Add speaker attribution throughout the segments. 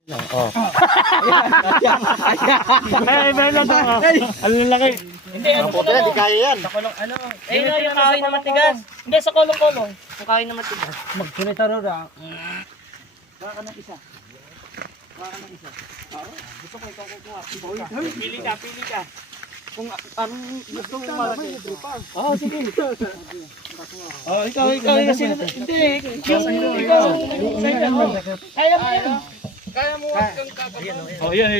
Speaker 1: Oh.
Speaker 2: Ay, meron to. Ang lalaki.
Speaker 3: Hindi, ano ko na, di kaya yan. Sa kolong, ano? Eh, yung kahoy na matigas. Hindi, sa kolong-kolong. Yung kahoy na matigas.
Speaker 2: Magsunita ro ra.
Speaker 3: Baka ng isa. Baka ng isa. Gusto ko ikaw kukuha.
Speaker 2: Pili ka.
Speaker 3: Kung anong gusto mong malaki.
Speaker 2: Oh, sige. Oh, ikaw kasi hindi. Ikaw. Kaya mo yan.
Speaker 3: Kaya mo wag kang kakabang.
Speaker 2: Oh, yan.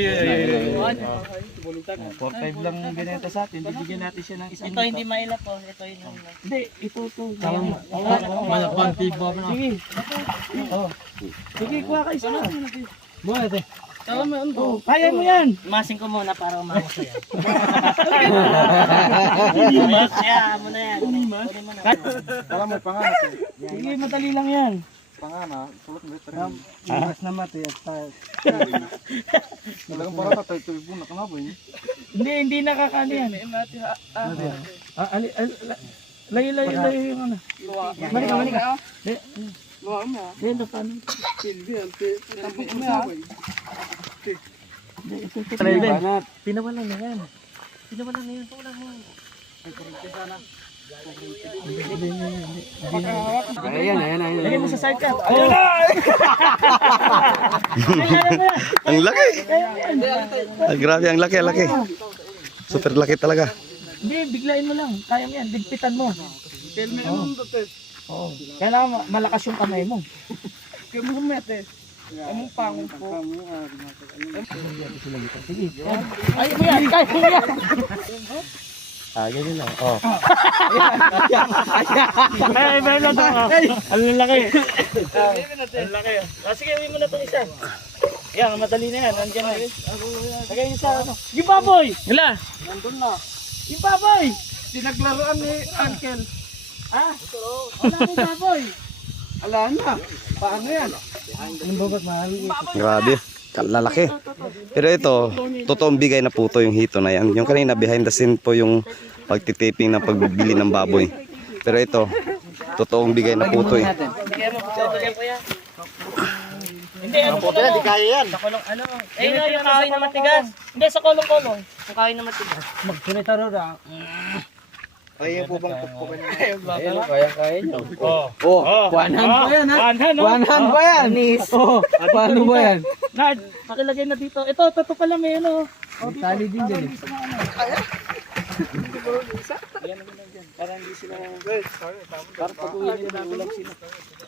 Speaker 2: 4-5 lang binenta sa atin. Bibigyan natin siya ng isang.
Speaker 3: Ito hindi mailap po. Ito yung...
Speaker 2: Hindi, ito.
Speaker 1: Tama. Malapang tibo na.
Speaker 2: Sige. Oh. Sige, kuha ka isa.
Speaker 1: Buhay ate.
Speaker 2: Oh, kaya mo yan.
Speaker 3: Masing ko muna para umahos na yan. Kaya mo na yan. Kunin mo na.
Speaker 1: Para may panganak eh.
Speaker 2: Sige, madali lang yan.
Speaker 1: Panganak, sulot mo ito.
Speaker 2: Iwas na mati at tayo.
Speaker 1: Talagang para tayo tubo na kanaboy.
Speaker 2: Hindi nakakali yan. Layo yung ano. Manika. Yan, paano? Pinawalan na yan. Wala mo.
Speaker 1: Ayan.
Speaker 2: Lagyan mo sa side ka.
Speaker 4: Ang laki. Grabe, ang laki. Super laki talaga.
Speaker 2: Hindi, biglain mo lang. Kaya mo yan. Digpitan mo. Oo. Kailangan malakas yung kamay mo.
Speaker 3: Anong pangong po?
Speaker 2: Sige. Ay mo yan. Kaya mo yan.
Speaker 4: Ganyan lang. Oh.
Speaker 2: Ay, meron to. Ang lalaki. Ang laki. Sige, uwi mo na itong isa. Yan, madali na yan. Nandiyan na. Lagay niyo sa ano. Yung baboy! Wala.
Speaker 3: Nandun na.
Speaker 2: Yung baboy!
Speaker 3: Sinaglaruan ni Uncle.
Speaker 2: Ha? Wala yung baboy.
Speaker 3: Ala na. Paano yan?
Speaker 4: Grabe. Lalaki. Pero ito, totoong bigay na po to yung hito na yan. Yung kanina behind the scene po yung pagtitaping ng pagbibili ng baboy. Pero ito, totoong bigay na po to eh.
Speaker 3: Bigyan mo ko yan. Hindi, ano ko na, di kaya yan. Sa kolong, ano? Eh, yung kahoy na matigas. Hindi, sa kolong-kolong. Yung kahoy na matigas.
Speaker 2: Magsunita ro ra.
Speaker 1: Ay, po bang pupukay na.
Speaker 3: Ayun,
Speaker 1: Kaya nyo.
Speaker 2: Kuhanan pa yan ha?
Speaker 1: Kuhanan pa yan. Paano ba yan?
Speaker 2: Pakilagay na dito. Ito pala may ano.
Speaker 1: Tali din dyan eh.
Speaker 2: Para hindi sila. Para pag-uwi nila ng ulam sila.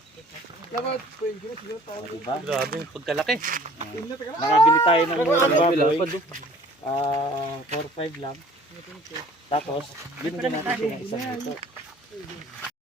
Speaker 2: Grabe yung pagkalaki. Nakabili tayo ng murang baboy. 4-5 lang. Tapos, binigyan natin siya ng isang ito.